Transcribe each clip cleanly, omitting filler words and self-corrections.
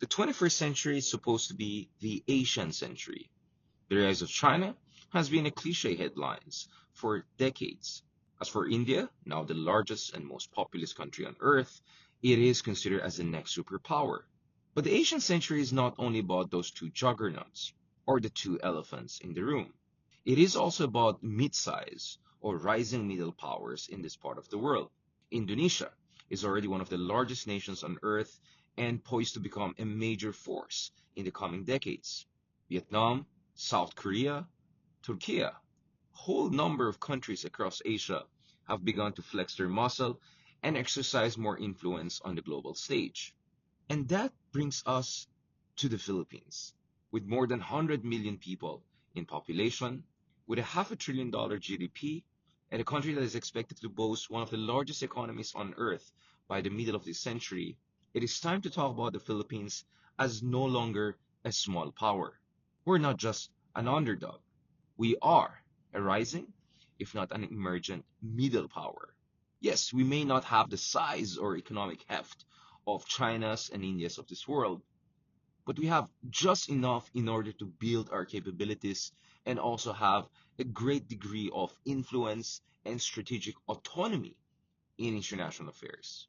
The 21st century is supposed to be the Asian century. The rise of China has been a cliche headlines for decades. As for India, now the largest and most populous country on earth, it is considered as the next superpower. But the Asian century is not only about those two juggernauts or the two elephants in the room. It is also about mid-size or rising middle powers in this part of the world. Indonesia is already one of the largest nations on earth and poised to become a major force in the coming decades. Vietnam, South Korea, Turkey, a whole number of countries across Asia have begun to flex their muscle and exercise more influence on the global stage. And that brings us to the Philippines, with more than 100 million people in population, with a half a trillion dollar GDP, and a country that is expected to boast one of the largest economies on earth by the middle of this century. It is time to talk about the Philippines as no longer a small power. We're not just an underdog. We are a rising, if not an emergent, middle power. Yes, we may not have the size or economic heft of China's and India's of this world, but we have just enough in order to build our capabilities and also have a great degree of influence and strategic autonomy in international affairs.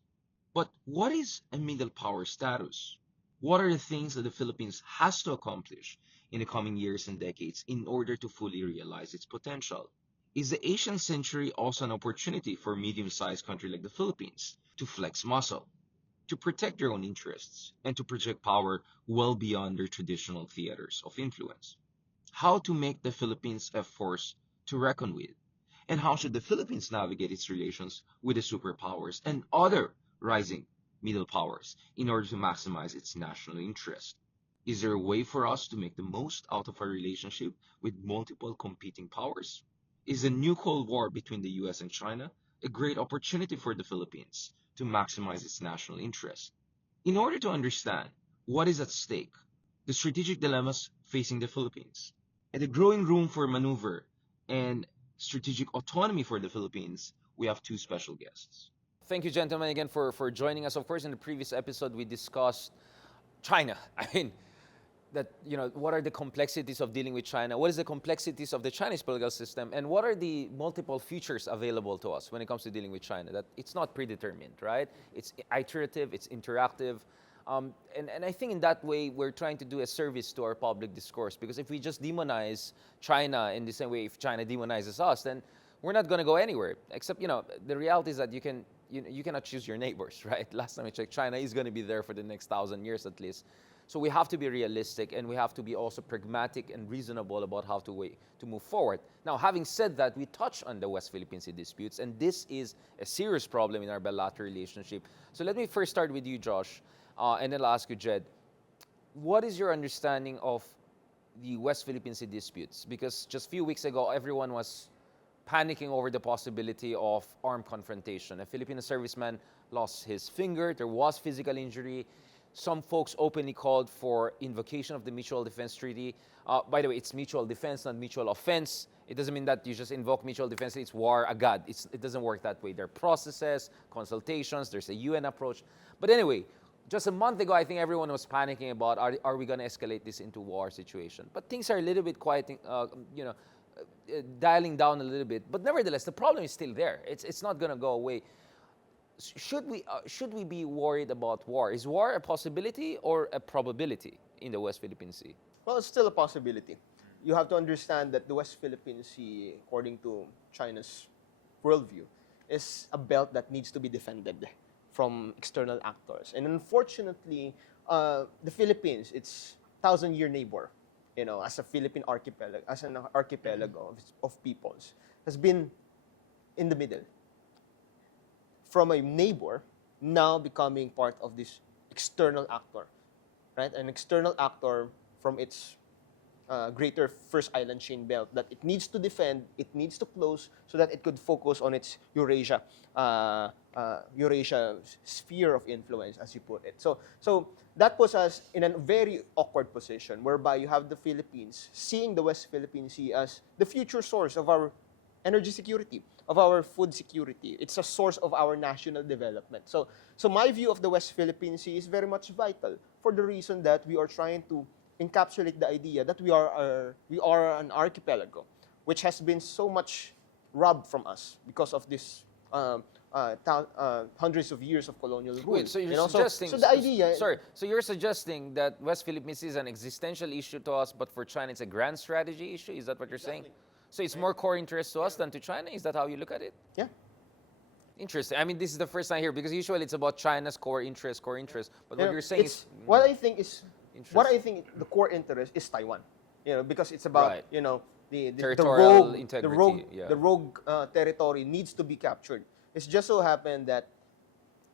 But what is a middle power status? What are the things that the Philippines has to accomplish in the coming years and decades in order to fully realize its potential? Is the Asian century also an opportunity for a medium-sized country like the Philippines to flex muscle, to protect their own interests, and to project power well beyond their traditional theaters of influence? How to make the Philippines a force to reckon with? And how should the Philippines navigate its relations with the superpowers and other rising middle powers in order to maximize its national interest? Is there a way for us to make the most out of our relationship with multiple competing powers? Is the new Cold War between the US and China a great opportunity for the Philippines to maximize its national interest? In order to understand what is at stake, the strategic dilemmas facing the Philippines, and the growing room for maneuver and strategic autonomy for the Philippines, we have two special guests. Thank you, gentlemen, again for joining us. Of course, in the previous episode, we discussed China. I mean, what are the complexities of dealing with China? What is the complexities of the Chinese political system? And what are the multiple futures available to us when it comes to dealing with China? That it's not predetermined, right? It's iterative, it's interactive. And I think in that way, we're trying to do a service to our public discourse, because if we just demonize China in the same way if China demonizes us, then we're not going to go anywhere. Except, the reality is that you cannot choose your neighbors, right? Last time I checked, China is going to be there for the next 1,000 years at least. So we have to be realistic, and we have to be also pragmatic and reasonable about how to move forward. Now, having said that, we touch on the West Philippine Sea disputes, and this is a serious problem in our bilateral relationship. So let me first start with you, Josh, and then I'll ask you, Jed. What is your understanding of the West Philippine Sea disputes? Because just a few weeks ago, everyone was panicking over the possibility of armed confrontation. A Filipino serviceman lost his finger. There was physical injury. Some folks openly called for invocation of the Mutual Defense Treaty. By the way, it's mutual defense, not mutual offense. It doesn't mean that you just invoke mutual defense, it's war agad. It doesn't work that way. There are processes, consultations, there's a UN approach. But anyway, just a month ago, I think everyone was panicking about, are we going to escalate this into war situation? But things are a little bit quiet, dialing down a little bit. But nevertheless, the problem is still there. It's not going to go away. Should we be worried about war? Is war a possibility or a probability in the West Philippine Sea? Well, it's still a possibility. You have to understand that the West Philippine Sea, according to China's worldview, is a belt that needs to be defended from external actors. And unfortunately, the Philippines, its thousand-year neighbor, as a Philippine archipelago, as an archipelago of peoples, has been in the middle. From a neighbor, now becoming part of this external actor, right? An external actor from its greater First Island chain belt that it needs to defend, it needs to close so that it could focus on its Eurasia sphere of influence, as you put it. So that puts us in a very awkward position, whereby you have the Philippines seeing the West Philippine Sea as the future source of our energy security, of our food security. It's a source of our national development. So my view of the West Philippine Sea is very much vital for the reason that we are trying to encapsulate the idea that we are an archipelago, which has been so much robbed from us because of this hundreds of years of colonial rule. Wait, so you're you know? suggesting? So the idea. Sorry, so you're suggesting that West Philippines is an existential issue to us, but for China it's a grand strategy issue? Is that what you're saying? So it's more core interest to us than to China? Is that how you look at it? Yeah. Interesting. I mean, this is the first time here because usually it's about China's core interest. But what you're saying is what I think is what I interesting. think the core interest is Taiwan. Because it's about Right. the Territorial rogue integrity, yeah. the rogue territory needs to be captured. It's just so happened that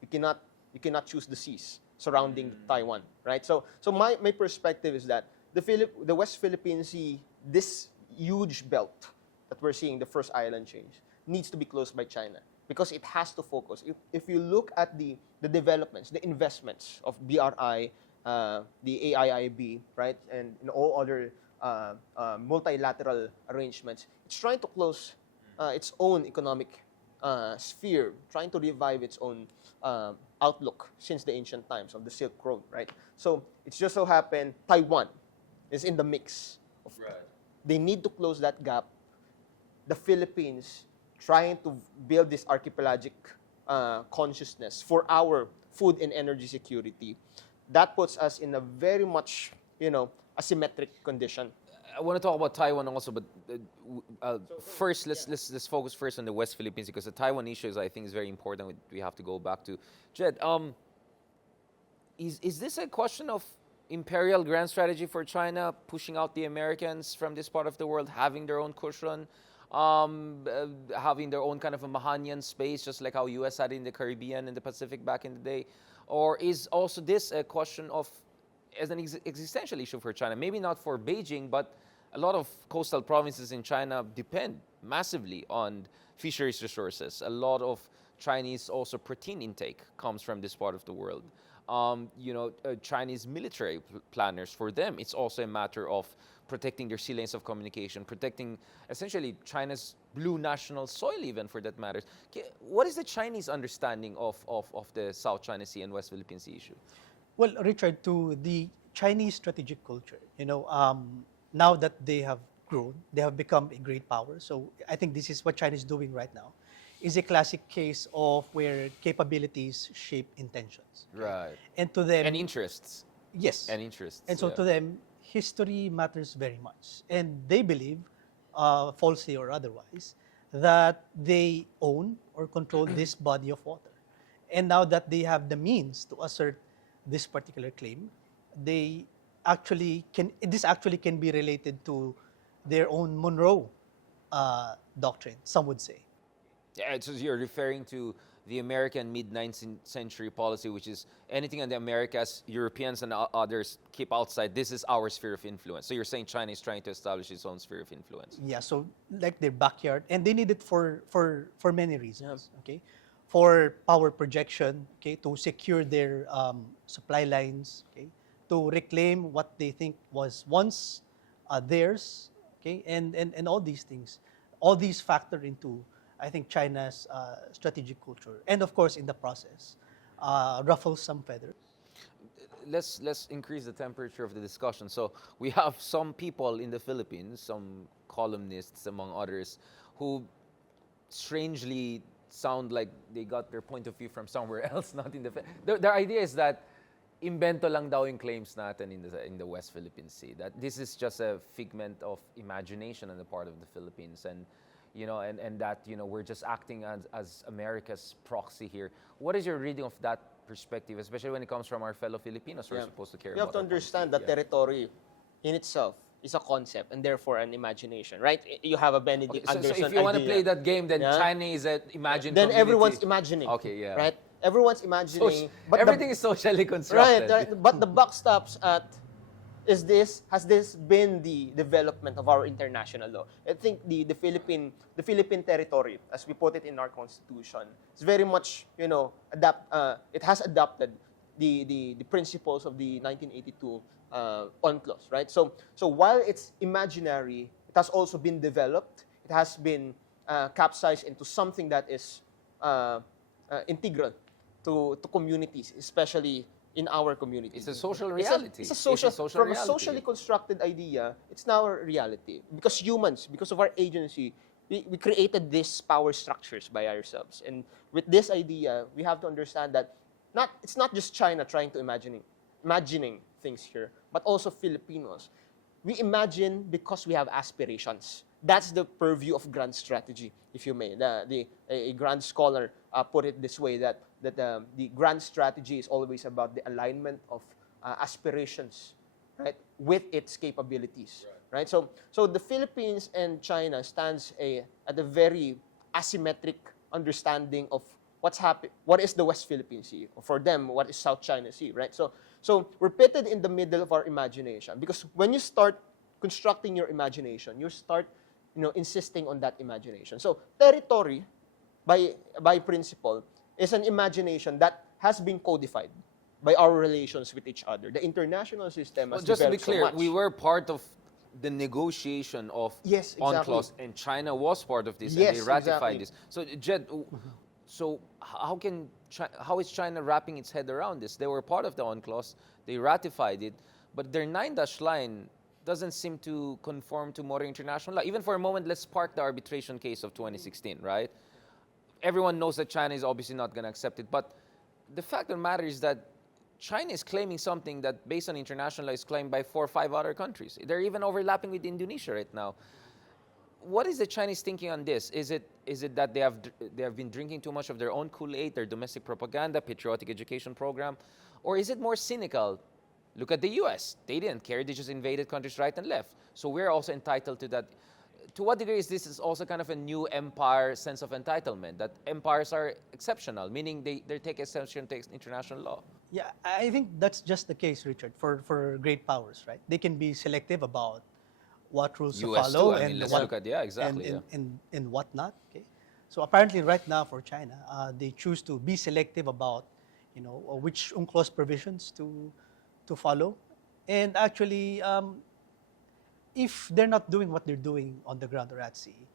you cannot choose the seas surrounding Taiwan, right? So my perspective is that the West Philippine Sea, this huge belt that we're seeing, the first island change, needs to be closed by China because it has to focus. If you look at the developments, the investments of BRI, the AIIB, right, and all other multilateral arrangements, it's trying to close its own economic sphere, trying to revive its own outlook since the ancient times of the Silk Road, right? So it's just so happened Taiwan is in the mix. They need to close that gap. The Philippines trying to build this archipelagic consciousness for our food and energy security. That puts us in a very much, asymmetric condition. I want to talk about Taiwan also, but first let's focus first on the West Philippines because the Taiwan issue I think is very important. We have to go back to Jed. Is this a question of imperial grand strategy for China, pushing out the Americans from this part of the world, having their own cushion, having their own kind of a Mahanian space, just like how U.S. had in the Caribbean and the Pacific back in the day? Or is also this a question of as an existential issue for China? Maybe not for Beijing, but a lot of coastal provinces in China depend massively on fisheries resources. A lot of Chinese also protein intake comes from this part of the world. Chinese military planners, for them, it's also a matter of protecting their sea lanes of communication, protecting essentially China's blue national soil, even for that matter. What is the Chinese understanding of the South China Sea and West Philippine Sea issue? Well, Richard, to the Chinese strategic culture, now that they have grown, they have become a great power. So I think this is what China is doing right now, is a classic case of where capabilities shape intentions. Right. And to them, And interests. yes. And interests. And so yeah. to them, history matters very much. And they believe, falsely or otherwise, that they own or control this body of water. And now that they have the means to assert this particular claim, this actually can be related to their own Monroe doctrine, some would say. Yeah, so you're referring to the American mid-19th century policy, which is anything in the Americas, Europeans and others keep outside. This is our sphere of influence. So you're saying China is trying to establish its own sphere of influence. Yeah, so like their backyard, and they need it for many reasons. Okay, for power projection. Okay, to secure their supply lines. Okay, to reclaim what they think was once theirs. Okay, and all these things, all these factor into, I think, China's strategic culture, and of course, in the process, ruffles some feathers. Let's increase the temperature of the discussion. So we have some people in the Philippines, some columnists among others, who strangely sound like they got their point of view from somewhere else, not in the. Their idea is that invento lang daw yung claims natin in the West Philippine Sea. That this is just a figment of imagination on the part of the Philippines, and that we're just acting as America's proxy here. What is your reading of that perspective, especially when it comes from our fellow Filipinos who are supposed to care You have about to understand that territory in itself is a concept and therefore an imagination, right? You have a Benedict So Anderson if you want to idea. play that game, then Yeah. China is an imagined Then community. everyone's imagining. Okay, yeah. Right? Everyone's imagining. But everything is socially constructed. right. But the buck stops at has this been the development of our international law? I think the Philippine territory, as we put it in our constitution, is very much it has adopted the principles of the 1982 UNCLOS, right? So while it's imaginary, it has also been developed. It has been capsize into something that is integral to communities, especially in our community. It's a social reality. It's a social, from reality. a socially constructed idea, it's now a reality. Because humans, because of our agency, we created these power structures by ourselves. And with this idea, we have to understand that it's not just China trying to imagining things here, but also Filipinos. We imagine because we have aspirations. That's the purview of grand strategy, if you may. A grand scholar put it this way, that the grand strategy is always about the alignment of aspirations, right, with its capabilities, right? So the Philippines and China stands at a very asymmetric understanding of what's happening. What is the West Philippine Sea? For them, what is South China Sea, right? So we're pitted in the middle of our imagination, because when you start constructing your imagination, you start insisting on that imagination. So territory, by principle, is an imagination that has been codified by our relations with each other. The international system has Just to be developed clear, so much. we were part of the negotiation of Yes, exactly. UNCLOS, and China was part of this, Yes, and they ratified exactly. this. So, Jed, so how is China wrapping its head around this? They were part of the UNCLOS, they ratified it, but their 9-dash line doesn't seem to conform to modern international law. Even for a moment, let's park the arbitration case of 2016, right? Everyone knows that China is obviously not going to accept it, but the fact of the matter is that China is claiming something that, based on international law, is claimed by 4 or 5 other countries. They're even overlapping with Indonesia right now. What is the Chinese thinking on this? Is it that they have been drinking too much of their own Kool-Aid, their domestic propaganda, patriotic education program, or is it more cynical? Look at the U.S. They didn't care. They just invaded countries right and left. So we're also entitled to that. To what degree is this also kind of a new empire sense of entitlement, that empires are exceptional, meaning they take exception to international law? Yeah, I think that's just the case, Richard, for great powers, right? They can be selective about what rules to US follow too. I mean, let's what, look at, yeah, exactly. and what not. Okay, so apparently right now for China, they choose to be selective about, which UNCLOS provisions to follow, and actually, if they're not doing what they're doing on the ground or at sea,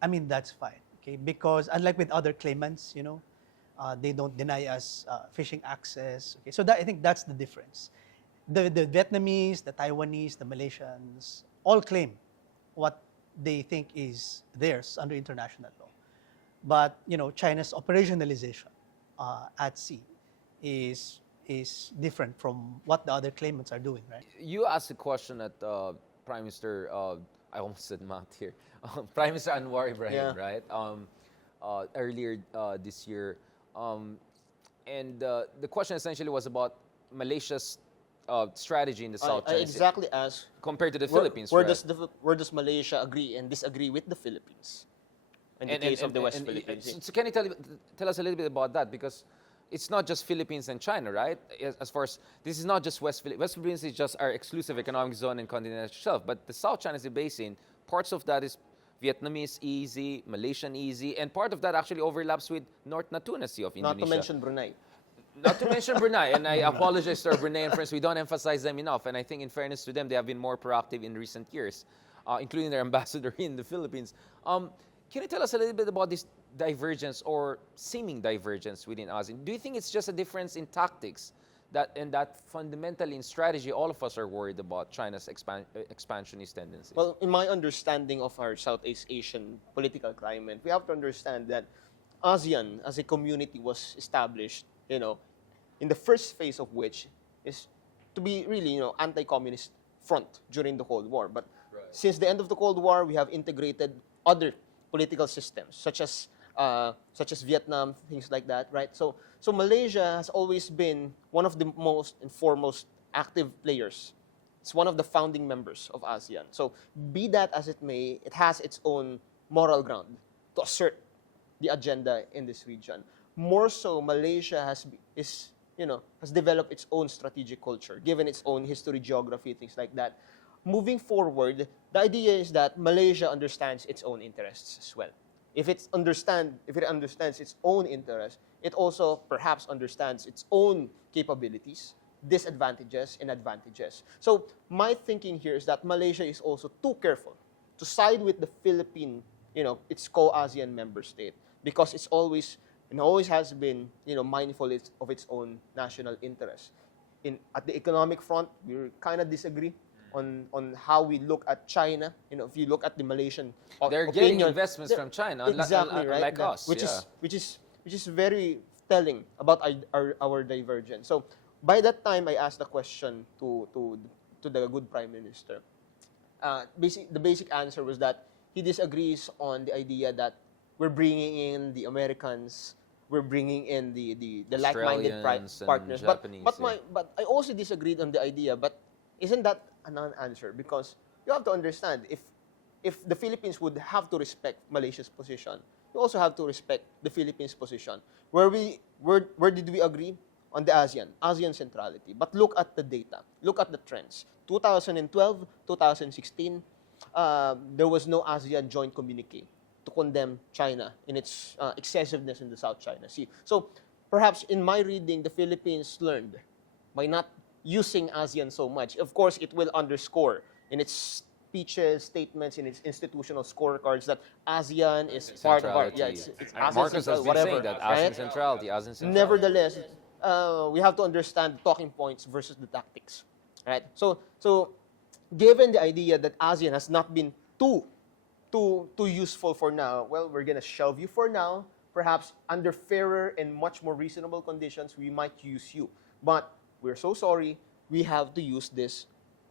I mean that's fine. Okay, because unlike with other claimants, they don't deny us fishing access. Okay, so I think that's the difference. The Vietnamese, the Taiwanese, the Malaysians all claim what they think is theirs under international law. But China's operationalization at sea is different from what the other claimants are doing, right? You asked a question at Prime Minister, I almost said Mount here, Prime Minister Anwar Ibrahim, Yeah. right? Earlier this year. And the question essentially was about Malaysia's strategy in the South I China Sea exactly asked compared to the where, Philippines, where right? does Malaysia agree and disagree with the Philippines in the case of the West Philippines Sea? So can you tell us a little bit about that? Because it's not just Philippines and China, right? As far as this is not just West Philippines is just our exclusive economic zone and continental shelf, but the South China Sea basin, parts of that is Vietnamese easy, Malaysian easy, and part of that actually overlaps with North Natuna Sea of Indonesia. Not to mention Brunei. Not to mention Brunei, and I apologize to our Bruneian friends. We don't emphasize them enough, and I think, in fairness to them, they have been more proactive in recent years, including their ambassador in the Philippines. Can you tell us a little bit about this divergence or seeming divergence within ASEAN? Do you think it's just a difference in tactics, that fundamentally in strategy, all of us are worried about China's expansionist tendencies? Well, in my understanding of our Southeast Asian political climate, we have to understand that ASEAN as a community was established, in the first phase of which is to be really, anti-communist front during the Cold War. But since the end of the Cold War, we have integrated other political systems, such as Vietnam, things like that, right? So Malaysia has always been one of the most and foremost active players. It's one of the founding members of ASEAN. So be that as it may, it has its own moral ground to assert the agenda in this region. More so, Malaysia has developed its own strategic culture, given its own history, geography, things like that. Moving forward, the idea is that Malaysia understands its own interests as well. If it understands its own interests, it also perhaps understands its own capabilities, disadvantages, and advantages. So my thinking here is that Malaysia is also too careful to side with the Philippine its co-ASEAN member state, because it's always and always has been, mindful of its own national interest. At the economic front, we kind of disagree on how we look at China. If you look at the Malaysian They're getting opinion, investments from China, exactly right, unlike us. which is very telling about our divergence. So by that time, I asked the question to the good Prime Minister. The basic answer was that he disagrees on the idea that we're bringing in the Americans, we're bringing in the like-minded Australians and partners. Japanese, But I also disagreed on the idea. But isn't that a non-answer? Because you have to understand, if the Philippines would have to respect Malaysia's position, you also have to respect the Philippines' position. Where did we agree? On the ASEAN centrality. But look at the data. Look at the trends. 2012, 2016, there was no ASEAN joint communique to condemn China in its excessiveness in the South China Sea. So perhaps in my reading, the Philippines learned by not using ASEAN so much. Of course, it will underscore in its speeches, statements, in its institutional scorecards that ASEAN is part of our... Yeah, it's ASEAN Marcos has central, been whatever. saying that, right? ASEAN centrality, ASEAN centrality. Nevertheless, we have to understand the talking points versus the tactics, right? So given the idea that ASEAN has not been too useful for now, well, we're gonna shelve you for now. Perhaps under fairer and much more reasonable conditions, we might use you. But we're so sorry, we have to use this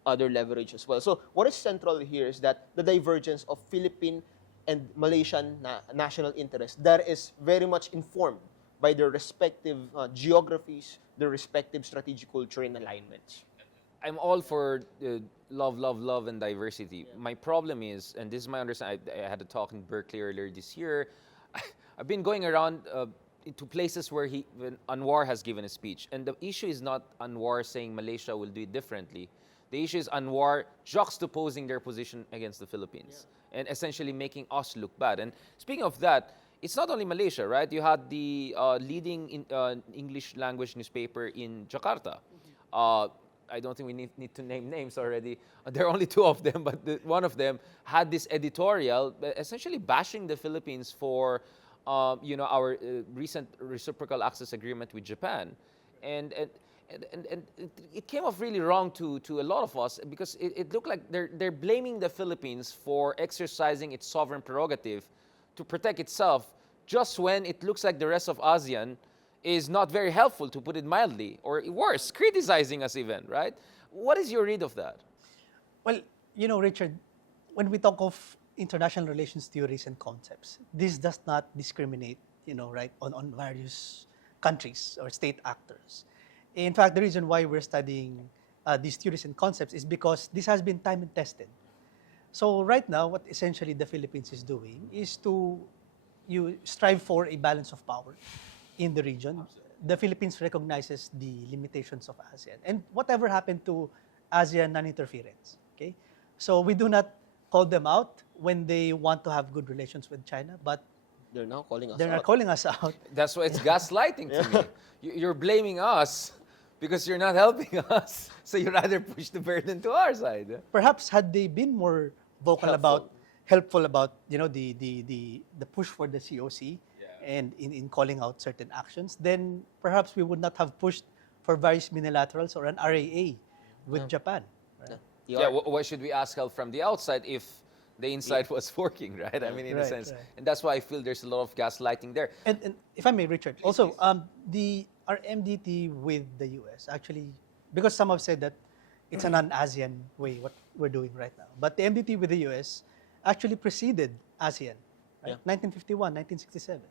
other leverage as well. So what is central here is that the divergence of Philippine and Malaysian national interest that is very much informed by their respective geographies, their respective strategic culture and alignments. I'm all for love, and diversity. My problem is, and this is my understanding, I had a talk in Berkeley earlier this year. I've been going around to places where when Anwar has given a speech. And the issue is not Anwar saying Malaysia will do it differently. The issue is Anwar juxtaposing their position against the Philippines and essentially making us look bad. And speaking of that, it's not only Malaysia, right? You had the leading English language newspaper in Jakarta. I don't think we need to name names already. There are only two of them, but one of them had this editorial essentially bashing the Philippines for our recent reciprocal access agreement with Japan. And it came off really wrong to a lot of us because it looked like they're blaming the Philippines for exercising its sovereign prerogative to protect itself just when it looks like the rest of ASEAN is not very helpful, to put it mildly, or worse, criticizing us even, right? What is your read of that? Well, Richard, when we talk of international relations theories and concepts, this does not discriminate, right, on various countries or state actors. In fact, the reason why we're studying these theories and concepts is because this has been time and tested. So right now, what essentially the Philippines is doing is you strive for a balance of power in the region. Absolutely. The Philippines recognizes the limitations of ASEAN and whatever happened to ASEAN non-interference. Okay, so we do not call them out when they want to have good relations with China, but They're now calling us they're out. not calling us out. That's why it's gaslighting to me. You're blaming us because you're not helping us. So you rather push the burden to our side. Perhaps had they been more helpful about the push for the COC and in calling out certain actions, then perhaps we would not have pushed for various unilaterals or an RAA with Japan. Right? Yeah, why should we ask help from the outside if the inside was working, right? I mean, in a sense. Right. And that's why I feel there's a lot of gaslighting there. And if I may, Richard, also, our MDT with the US, actually, because some have said that it's a non-ASEAN way, what we're doing right now. But the MDT with the US actually preceded ASEAN, right? 1951, 1967.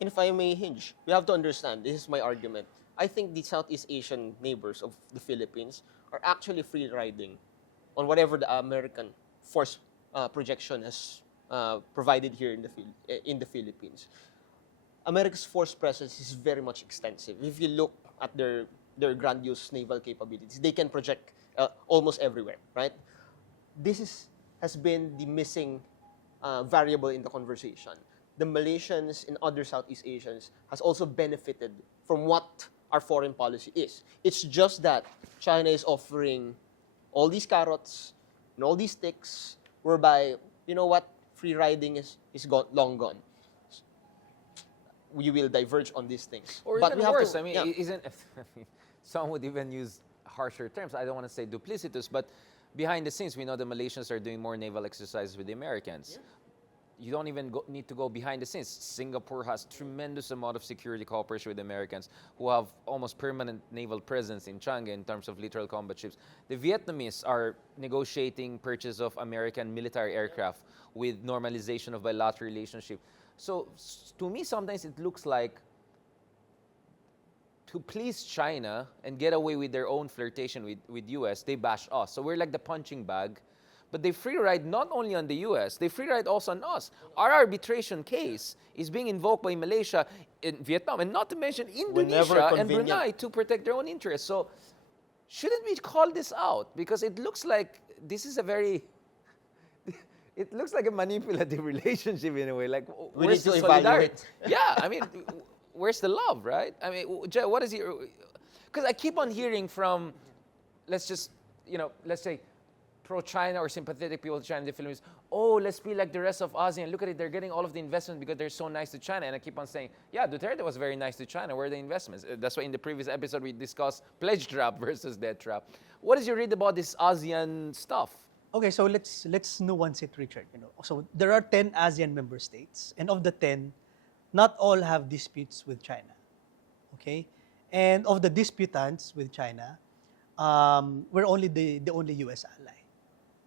And if I may hinge, we have to understand, this is my argument. I think the Southeast Asian neighbors of the Philippines are actually free riding on whatever the American force projection has provided here in the Philippines. America's force presence is very much extensive. If you look at their grandiose naval capabilities, they can project almost everywhere, right? This has been the missing variable in the conversation. The Malaysians and other Southeast Asians has also benefited from what our foreign policy is. It's just that China is offering all these carrots and all these sticks, whereby, free riding is gone, long gone. We will diverge on these things. Or But even we have worse, to, I mean, yeah. isn't I mean, some would even use harsher terms. I don't want to say duplicitous, but behind the scenes, we know the Malaysians are doing more naval exercises with the Americans. You don't even need to go behind the scenes. Singapore has tremendous amount of security cooperation with the Americans, who have almost permanent naval presence in Chang'e in terms of littoral combat ships. The Vietnamese are negotiating purchase of American military aircraft with normalization of bilateral relationship. So to me, sometimes it looks like to please China and get away with their own flirtation with US, they bash us. So we're like the punching bag. But they free ride not only on the US, they free ride also on us. Our arbitration case is being invoked by Malaysia in Vietnam, and not to mention Indonesia and convenient. Brunei to protect their own interests. So shouldn't we call this out? Because it looks like this is a very it looks like a manipulative relationship in a way. Like, We where's need the to solidarity? evaluate. Yeah, I mean, where's the love, right? I mean, Jay, what is your? Because I keep on hearing from, let's just, let's say, pro-China or sympathetic people to China in the Philippines. Oh, let's be like the rest of ASEAN. Look at it, they're getting all of the investment because they're so nice to China. And I keep on saying, yeah, Duterte was very nice to China. Where are the investments? That's why in the previous episode we discussed pledge trap versus debt trap. What is your read about this ASEAN stuff? Okay, so let's nuance it, Richard. So there are 10 ASEAN member states, and of the 10, not all have disputes with China. Okay, and of the disputants with China, we're only the only U.S. ally.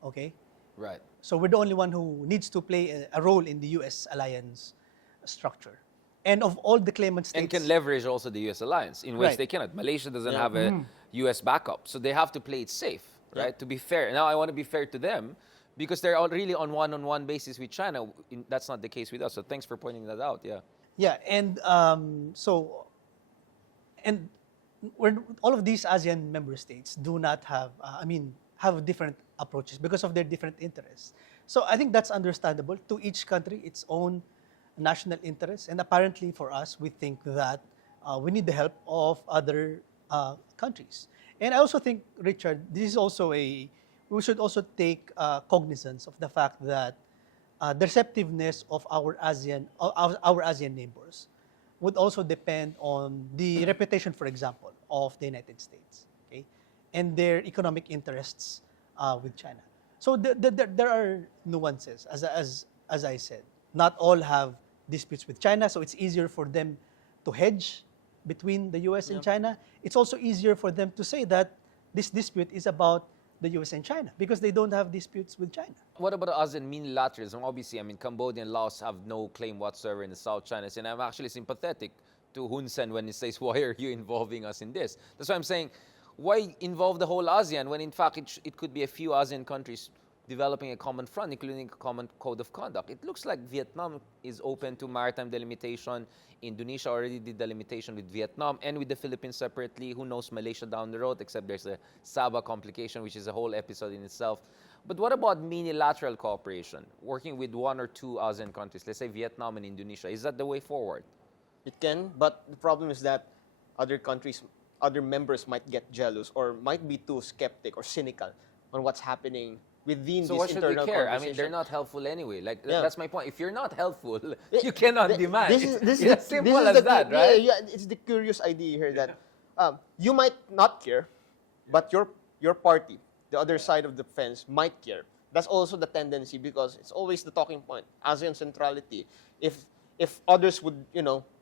Okay, Right. so we're the only one who needs to play a role in the U.S. alliance structure. And of all the claimant states, And can leverage also the U.S. alliance in ways Right. they cannot. Malaysia doesn't Yeah. have a U.S. backup, so they have to play it safe, right? Yeah. To be fair. Now I want to be fair to them because they're all really on one-on-one basis with China. That's not the case with us. So thanks for pointing that out. Yeah. yeah, and and we're, all of these ASEAN member states do not have, have different approaches because of their different interests. So I think that's understandable. To each country, its own national interests. And apparently for us, we think that we need the help of other countries. And I also think, Richard, this is also we should also take cognizance of the fact that the receptiveness of our ASEAN neighbors would also depend on the reputation, for example, of the United States, okay, and their economic interests with China. So there are nuances, as I said. Not all have disputes with China, so it's easier for them to hedge between the U.S. and China. It's also easier for them to say that this dispute is about the U.S. and China because they don't have disputes with China. What about ASEAN unilateralism? Obviously, I mean, Cambodia and Laos have no claim whatsoever in the South China Sea, and I'm actually sympathetic to Hun Sen when he says, why are you involving us in this? That's why I'm saying, why involve the whole ASEAN when in fact it could be a few ASEAN countries developing a common front, including a common code of conduct. It looks like Vietnam is open to maritime delimitation. Indonesia already did delimitation with Vietnam and with the Philippines separately. Who knows Malaysia down the road, except there's a Sabah complication, which is a whole episode in itself. But what about minilateral cooperation, working with one or two ASEAN countries, let's say Vietnam and Indonesia? Is that the way forward? It can, but the problem is that other countries, other members might get jealous or might be too skeptic or cynical on what's happening within So this why should we internal care? I mean, conversation. they're not helpful anyway. Like Yeah. that's my point. If you're not helpful, Eh, you cannot th- demand. This is It's as simple this is as the, that, yeah, right? Yeah, it's the curious idea here that you might not care, but your party, the other side of the fence, might care. That's also the tendency because it's always the talking point. ASEAN centrality. If others would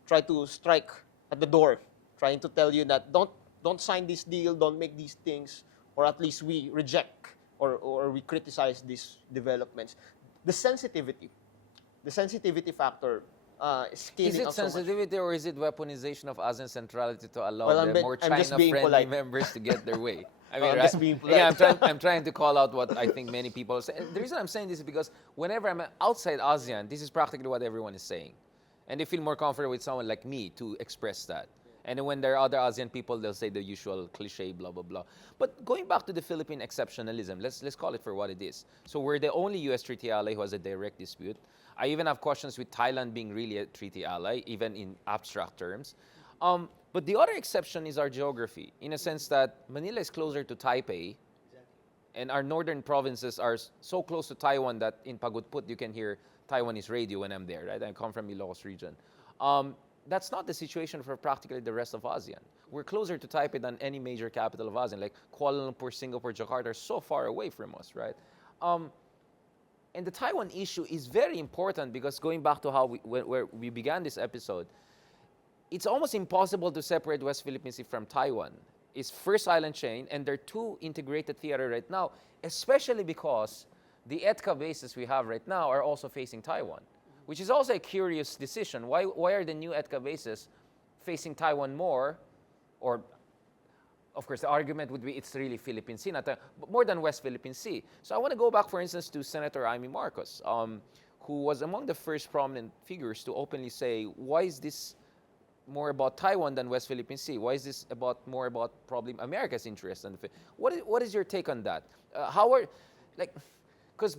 try to strike at the door, trying to tell you that don't sign this deal, don't make these things, or at least we reject or we criticize these developments. The sensitivity factor is scaling Is it up so much. sensitivity or is it weaponization of ASEAN centrality to allow Well, the more I'm just being China-friendly polite. members to get their way? I mean, I'm right? just being Again, polite. I'm trying to call out what I think many people say. And the reason I'm saying this is because whenever I'm outside ASEAN, this is practically what everyone is saying. And they feel more comfortable with someone like me to express that. And then when there are other ASEAN people, they'll say the usual cliche, blah, blah, blah. But going back to the Philippine exceptionalism, let's call it for what it is. So we're the only U.S. treaty ally who has a direct dispute. I even have questions with Thailand being really a treaty ally, even in abstract terms. But the other exception is our geography, in a sense that Manila is closer to Taipei, and our northern provinces are so close to Taiwan that in Pagudput you can hear Taiwanese radio when I'm there, right? I come from Ilocos region. That's not the situation for practically the rest of ASEAN. We're closer to Taipei than any major capital of ASEAN, like Kuala Lumpur, Singapore, Jakarta are so far away from us, right? And the Taiwan issue is very important because going back to how where we began this episode, it's almost impossible to separate West Philippine Sea from Taiwan. It's first island chain, and they're two integrated theater right now, especially because the ETCA bases we have right now are also facing Taiwan, which is also a curious decision. Why are the new ETCA bases facing Taiwan more, or of course, the argument would be it's really Philippine Sea, but more than West Philippine Sea. So I want to go back, for instance, to Senator Amy Marcos, who was among the first prominent figures to openly say, why is this more about Taiwan than West Philippine Sea? Why is this more about probably America's interest? What is your take on that?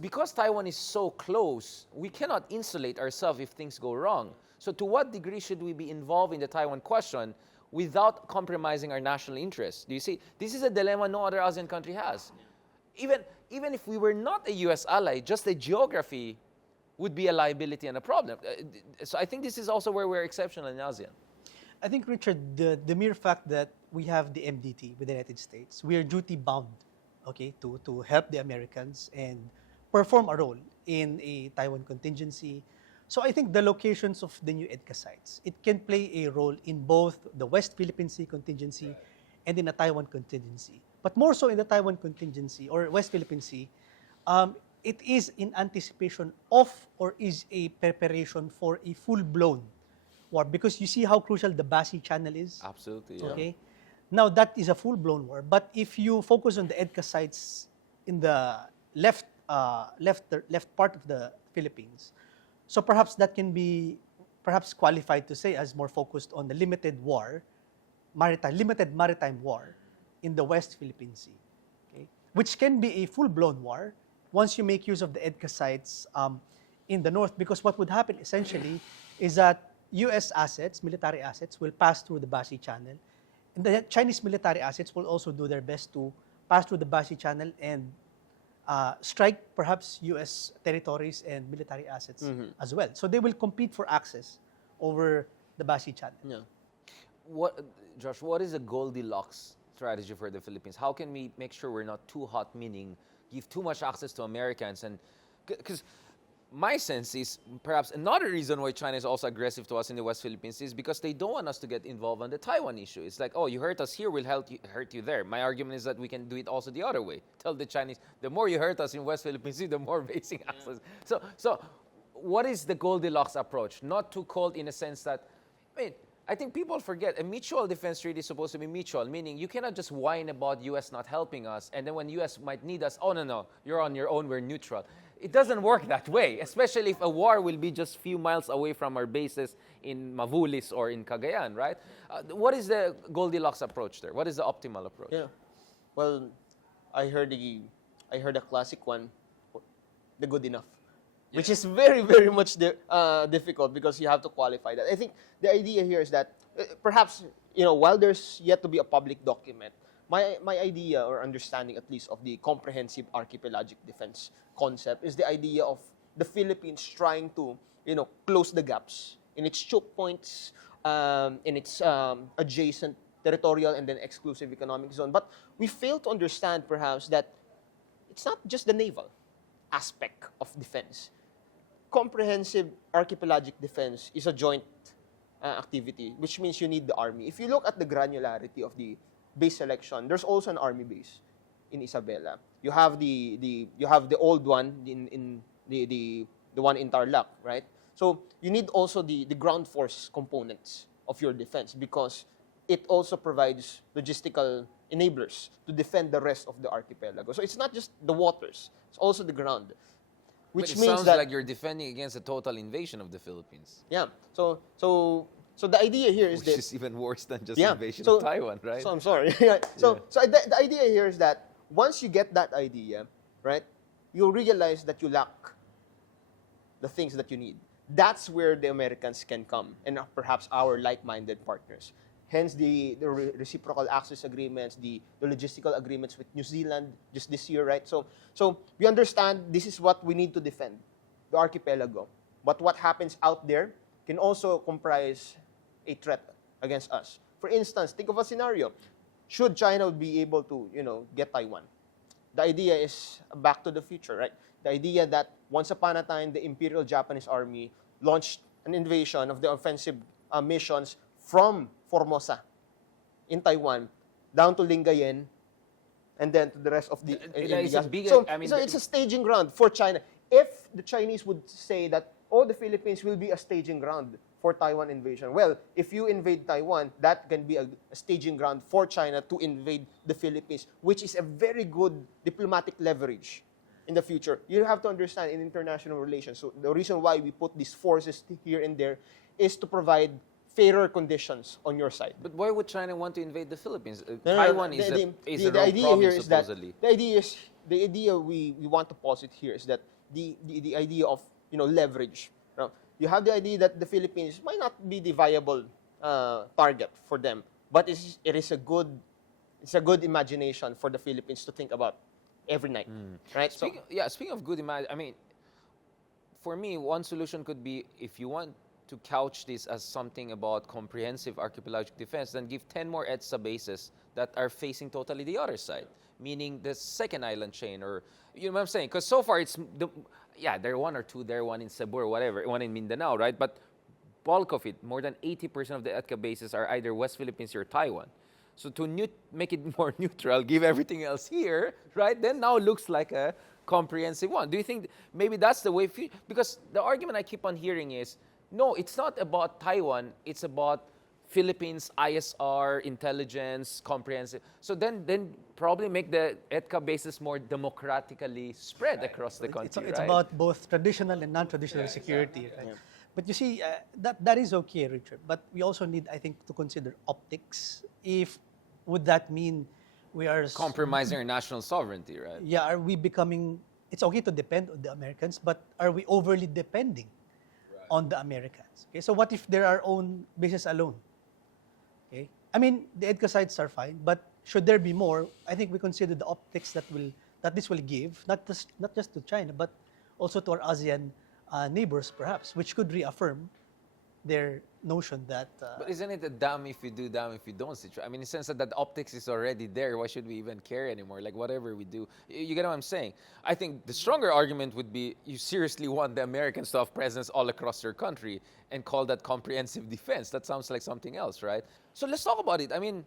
Because Taiwan is so close, we cannot insulate ourselves if things go wrong. So to what degree should we be involved in the Taiwan question without compromising our national interests? Do you see? This is a dilemma no other ASEAN country has. Even if we were not a U.S. ally, just the geography would be a liability and a problem. So I think this is also where we're exceptional in ASEAN. I think, Richard, the mere fact that we have the MDT with the United States, we are duty bound, okay, to help the Americans and perform a role in a Taiwan contingency. So I think the locations of the new EDCA sites, it can play a role in both the West Philippine Sea contingency and in the Taiwan contingency. But more so in the Taiwan contingency or West Philippine Sea, it is in anticipation of or is a preparation for a full-blown war, because you see how crucial the Basi Channel is. Absolutely. Yeah. Okay, now that is a full-blown war. But if you focus on the EDCA sites in the left part of the Philippines, so perhaps that can be qualified to say as more focused on the limited maritime war in the West Philippine Sea, okay, which can be a full-blown war once you make use of the EDCA sites in the north. Because what would happen essentially is that U.S. assets, military assets, will pass through the Basi Channel, and the Chinese military assets will also do their best to pass through the Basi Channel and strike perhaps U.S. territories and military assets as well. So they will compete for access over the Basi Channel. Yeah. Josh, what is a Goldilocks strategy for the Philippines? How can we make sure we're not too hot, meaning give too much access to Americans? And because my sense is perhaps another reason why China is also aggressive to us in the West Philippines is because they don't want us to get involved on the Taiwan issue. It's like, oh, you hurt us here, we'll hurt you there. My argument is that we can do it also the other way. Tell the Chinese, the more you hurt us in West Philippines Sea, the more basing access. So what is the Goldilocks approach? Not too cold in a sense that, I think people forget a mutual defense treaty is supposed to be mutual, meaning you cannot just whine about U.S. not helping us, and then when U.S. might need us, oh, no, you're on your own, we're neutral. It doesn't work that way, especially if a war will be just a few miles away from our bases in Mavulis or in Cagayan, right? What is the Goldilocks approach there? What is the optimal approach? Yeah. Well, I heard a classic one, the good enough, which is very, very much difficult because you have to qualify that. I think the idea here is that perhaps, while there's yet to be a public document, my idea or understanding at least of the comprehensive archipelagic defense concept is the idea of the Philippines trying to, close the gaps in its choke points, in its adjacent territorial and then exclusive economic zone. But we fail to understand perhaps that it's not just the naval aspect of defense. Comprehensive archipelagic defense is a joint activity, which means you need the army. If you look at the granularity of the base selection, there's also an army base in Isabela. You have the old one in the one in Tarlac, right? So you need also the ground force components of your defense because it also provides logistical enablers to defend the rest of the archipelago. So it's not just the waters; it's also the ground. Which but it means sounds that like you're defending against a total invasion of the Philippines. Yeah. So the idea here is Which is even worse than just Yeah, invasion so- of Taiwan, right? So I'm sorry. So the idea here is that once you get that idea, right, you realize that you lack the things that you need. That's where the Americans can come, and perhaps our like-minded partners. Hence the reciprocal access agreements, the logistical agreements with New Zealand just this year, right? So we understand this is what we need to defend, the archipelago. But what happens out there can also comprise a threat against us. For instance, think of a scenario. Should China be able to, get Taiwan? The idea is back to the future, right? The idea that once upon a time, the Imperial Japanese Army launched an invasion of the offensive missions from Formosa in Taiwan down to Lingayen and then to the rest of the It's a big, so, I mean, so it's a staging ground for China. If the Chinese would say that, oh, the Philippines will be a staging ground for Taiwan invasion, well, if you invade Taiwan, that can be a staging ground for China to invade the Philippines, which is a very good diplomatic leverage in the future. You have to understand in international relations, so the reason why we put these forces here and there is to provide fairer conditions on your side. but why would China want to invade the Philippines? No, no, Taiwan no. is a The rogue idea province, here is that supposedly. the idea we want to posit here is that the idea of leverage. You have the idea that the Philippines might not be the viable target for them, but it is a good imagination for the Philippines to think about every night, right? Speaking of good image, I mean, for me, one solution could be if you want to couch this as something about comprehensive archipelagic defense, then give 10 more EDSA bases that are facing totally the other side, meaning the second island chain, or you know what I'm saying? Because so far there are one or two there, one in Cebu or whatever, one in Mindanao, right? But bulk of it, more than 80% of the EDCA bases are either West Philippines or Taiwan. So to make it more neutral, give everything else here, right? Then now looks like a comprehensive one. Do you think maybe that's the way? Because the argument I keep on hearing is, no, it's not about Taiwan. It's about Philippines, ISR, intelligence, comprehensive. So then probably make the EDCA bases more democratically spread across the country, It's right? about both traditional and non-traditional security. Right? But you see, that is okay, Richard. But we also need, I think, to consider optics. Would that mean we are Compromising our national sovereignty, right? Yeah, are we becoming? It's okay to depend on the Americans, but are we overly depending on the Americans? Okay, so what if they're our own bases alone? Okay, I mean the EDCA sites are fine, but should there be more? I think we consider the optics that this will give, not just to China, but also to our ASEAN neighbors, perhaps, which could reaffirm their notion that. But isn't it a damn if you do, damn if you don't situation? I mean, in the sense that the optics is already there, why should we even care anymore? Like, whatever we do. You get what I'm saying? I think the stronger argument would be you seriously want the Americans to have presence all across your country and call that comprehensive defense. That sounds like something else, right? So let's talk about it. I mean,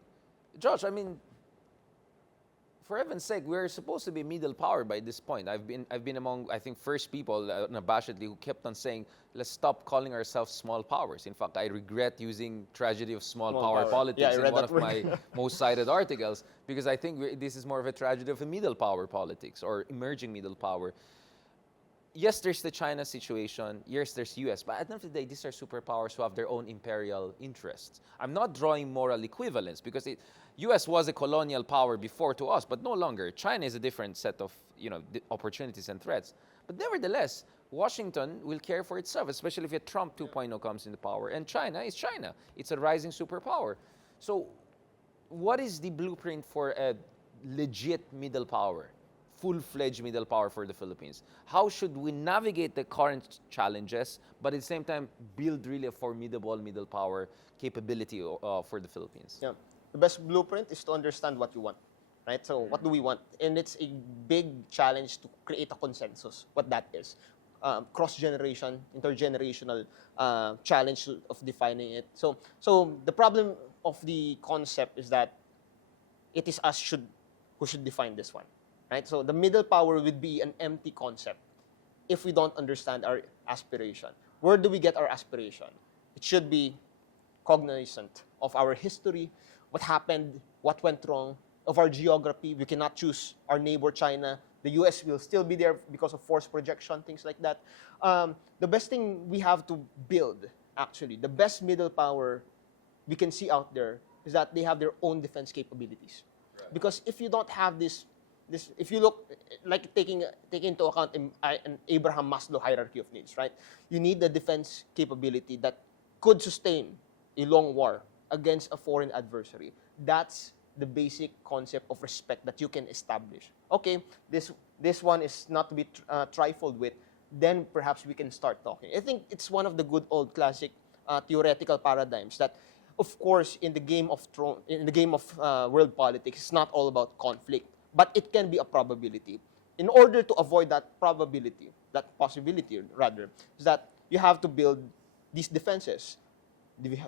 Josh, for heaven's sake, we're supposed to be middle power by this point. I've been among, I think, first people, unabashedly, who kept on saying, let's stop calling ourselves small powers. In fact, I regret using tragedy of small power power. politics Yeah, I in read one that of my most cited articles, because I think this is more of a tragedy of a middle power politics or emerging middle power. Yes, there's the China situation. Yes, there's US. But at the end of the day, these are superpowers who have their own imperial interests. I'm not drawing moral equivalence because US was a colonial power before to us, but no longer. China is a different set of opportunities and threats. But nevertheless, Washington will care for itself, especially if a Trump 2.0 comes into power. And China is China. It's a rising superpower. So what is the blueprint for a legit middle power? Full-fledged middle power for the Philippines. How should we navigate the current challenges, but at the same time build really a formidable middle power capability for the Philippines? Yeah. The best blueprint is to understand what you want, right? So what do we want? And it's a big challenge to create a consensus, what that is. Cross-generation, intergenerational challenge of defining it. So the problem of the concept is that it is us who should define this one. Right? So the middle power would be an empty concept if we don't understand our aspiration. Where do we get our aspiration? It should be cognizant of our history, what happened, what went wrong, of our geography. We cannot choose our neighbor China. The US will still be there because of force projection, things like that. The best thing we have to build, actually, the best middle power we can see out there is that they have their own defense capabilities. Right. Because if you don't have this, if you look like taking into account an Abraham Maslow hierarchy of needs, right? You need the defense capability that could sustain a long war against a foreign adversary. That's the basic concept of respect that you can establish. Okay, this one is not to be trifled with. then perhaps we can start talking. I think it's one of the good old classic theoretical paradigms that, of course, in the game of world politics, it's not all about conflict, but it can be a probability. In order to avoid that possibility rather, is that you have to build these defenses.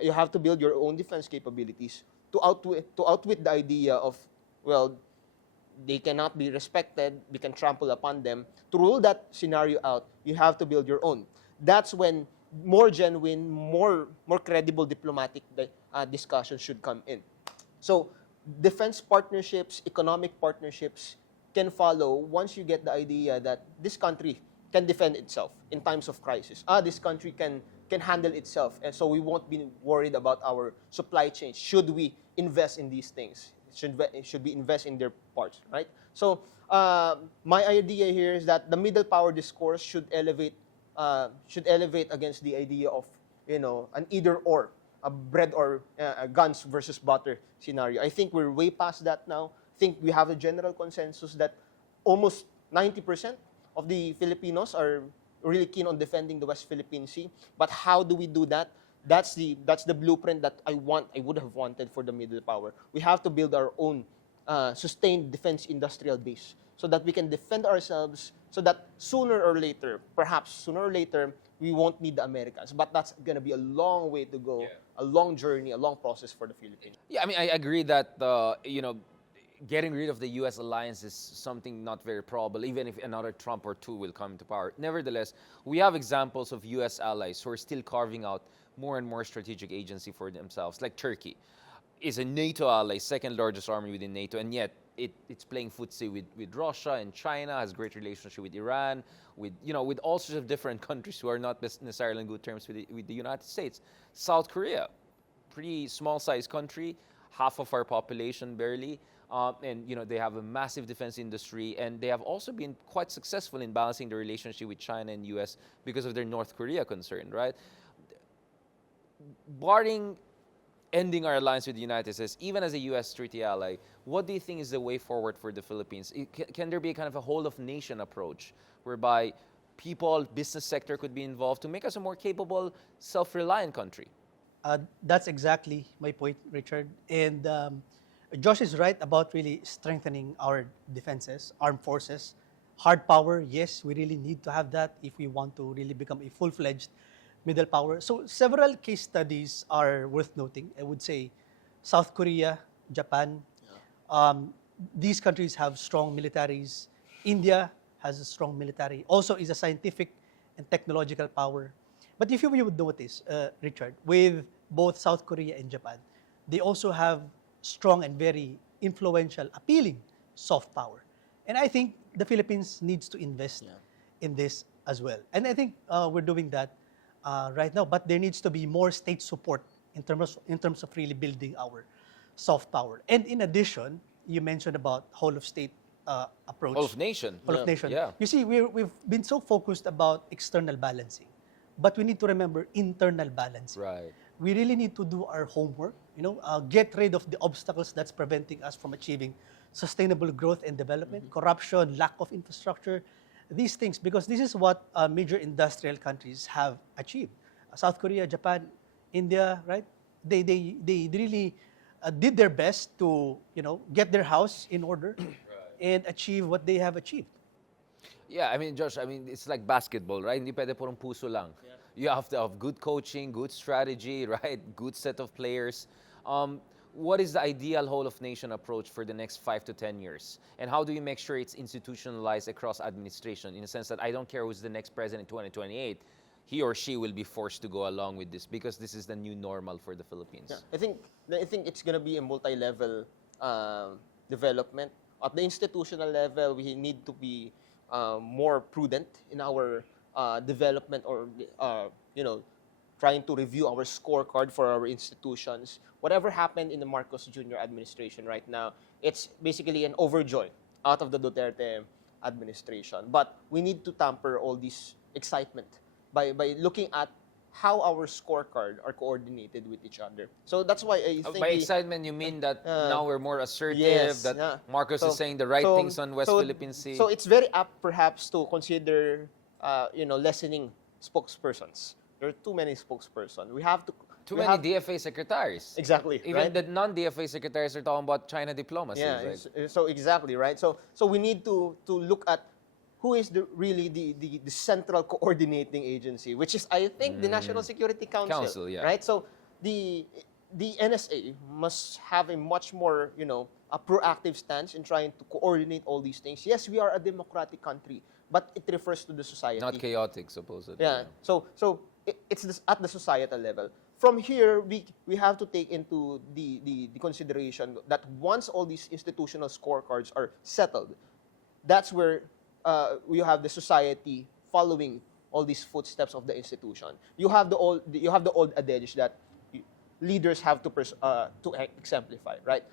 You have to build your own defense capabilities to outwit the idea of, well, they cannot be respected, we can trample upon them. To rule that scenario out, you have to build your own. That's when more genuine, more credible diplomatic discussions should come in. So defense partnerships, economic partnerships can follow once you get the idea that this country can defend itself in times of crisis. This country can handle itself, and so we won't be worried about our supply chain. Should we invest in these things? Should we invest in their parts, right? So my idea here is that the middle power discourse should elevate against the idea of, an either or, a bread or guns versus butter scenario. I think we're way past that now. I think we have a general consensus that almost 90% of the Filipinos are really keen on defending the West Philippine Sea. But how do we do that? That's the blueprint that I would have wanted for the middle power. We have to build our own sustained defense industrial base so that we can defend ourselves, so that sooner or later, we won't need the Americans. But that's going to be a long way to go, a long journey, a long process for the Philippines. Yeah, I mean, I agree that getting rid of the U.S. alliance is something not very probable, even if another Trump or two will come to power. Nevertheless, we have examples of U.S. allies who are still carving out more and more strategic agency for themselves, like Turkey is a NATO ally, second largest army within NATO, and yet it's playing footsie with Russia and China, has great relationship with Iran, with all sorts of different countries who are not necessarily in good terms with the United States. South Korea, pretty small-sized country, half of our population barely, and they have a massive defense industry, and they have also been quite successful in balancing the relationship with China and U.S. because of their North Korea concern, right? Barring ending our alliance with the United States, even as a U.S. treaty ally, what do you think is the way forward for the Philippines? Can there be a kind of a whole-of-nation approach whereby people, business sector could be involved to make us a more capable, self-reliant country? That's exactly my point, Richard. And Josh is right about really strengthening our defenses, armed forces. Hard power, yes, we really need to have that if we want to really become a full-fledged middle power. So several case studies are worth noting. I would say South Korea, Japan. These countries have strong militaries. India has a strong military. Also is a scientific and technological power. But if you would notice, Richard, with both South Korea and Japan, they also have strong and very influential, appealing soft power. And I think the Philippines needs to invest in this as well. And I think we're doing that right now, but there needs to be more state support in terms of really building our soft power. And in addition, you mentioned about whole of state approach. Whole of nation. Whole of nation. Yeah. You see, we've been so focused about external balancing, but we need to remember internal balancing. Right. We really need to do our homework, get rid of the obstacles that's preventing us from achieving sustainable growth and development, corruption, lack of infrastructure, these things, because this is what major industrial countries have achieved. South Korea, Japan, India, right? They really did their best to, get their house in order and achieve what they have achieved. Yeah, I mean, Josh, it's like basketball, right? Hindi pwede purong puso lang. Yeah. You have to have good coaching, good strategy, right? Good set of players. What is the ideal whole-of-nation approach for the next 5 to 10 years? And how do you make sure it's institutionalized across administration in the sense that I don't care who's the next president in 2028, he or she will be forced to go along with this because this is the new normal for the Philippines? Yeah. I think it's going to be a multi-level development. At the institutional level, we need to be more prudent in our development, or trying to review our scorecard for our institutions. Whatever happened in the Marcos Jr. administration right now, it's basically an overjoy out of the Duterte administration. But we need to temper all this excitement by looking at how our scorecard are coordinated with each other. So that's why I think... By excitement, you mean that now we're more assertive, yes, that Marcos is saying the right things on West Philippine Sea? So it's very apt perhaps to consider lessening spokespersons. There are too many spokespersons. We have to Too we many have, DFA secretaries. exactly, Even right? the non-DFA secretaries are talking about China diplomacy. Yeah, It's like, so exactly, right? So we need to look at who is really the central coordinating agency, which is, I think, the National Security Council. Council, yeah. Right? So the NSA must have a much more, a proactive stance in trying to coordinate all these things. Yes, we are a democratic country, but it refers to the society. not chaotic, supposedly. Yeah. So it's at the societal level. From here, we have to take into the consideration that once all these institutional scorecards are settled, that's where you have the society following all these footsteps of the institution. You have the old adage that leaders have to exemplify, right?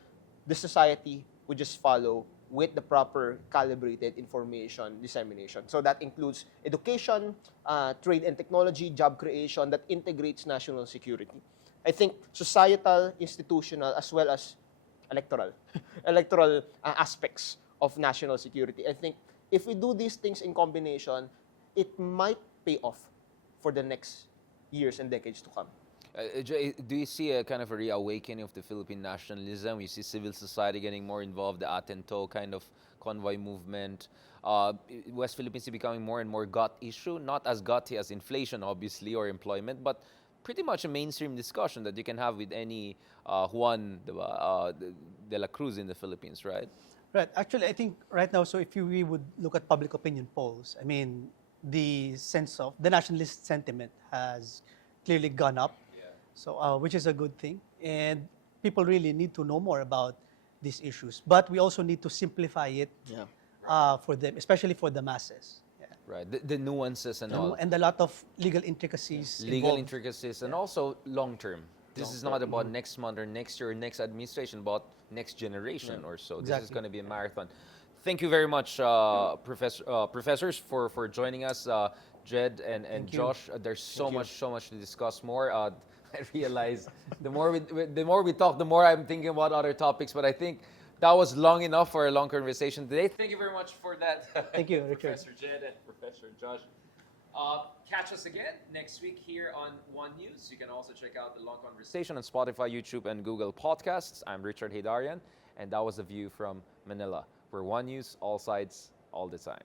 The society would just follow with the proper calibrated information dissemination. So that includes education, trade and technology, job creation that integrates national security. I think societal, institutional, as well as electoral, electoral aspects of national security. I think if we do these things in combination, it might pay off for the next years and decades to come. Jay, do you see a kind of a reawakening of the Philippine nationalism? You see civil society getting more involved, the Atento kind of convoy movement. West Philippines is becoming more and more gut issue, not as gutty as inflation, obviously, or employment, but pretty much a mainstream discussion that you can have with any Juan de la Cruz in the Philippines, right? Right. Actually, I think right now, so if we would look at public opinion polls, I mean, the sense of the nationalist sentiment has clearly gone up. So, which is a good thing. And people really need to know more about these issues. But we also need to simplify it for them, especially for the masses. Yeah. Right, the nuances and all. And a lot of legal intricacies. Legal involved. intricacies and also long term. This is not about next month or next year or next administration, but next generation or so. This is Exactly. going to be a marathon. Thank you very much, professors, for joining us, Jed and Thank you. Josh. There's so much to discuss more. I realize the more we talk, the more I'm thinking about other topics. But I think that was long enough for a long conversation today. Thank you very much for that. Thank you, Richard. Professor Jed and Professor Josh. Catch us again next week here on One News. You can also check out the long conversation on Spotify, YouTube, and Google Podcasts. I'm Richard Heydarian, and that was The View from Manila. We're One News, all sides, all the time.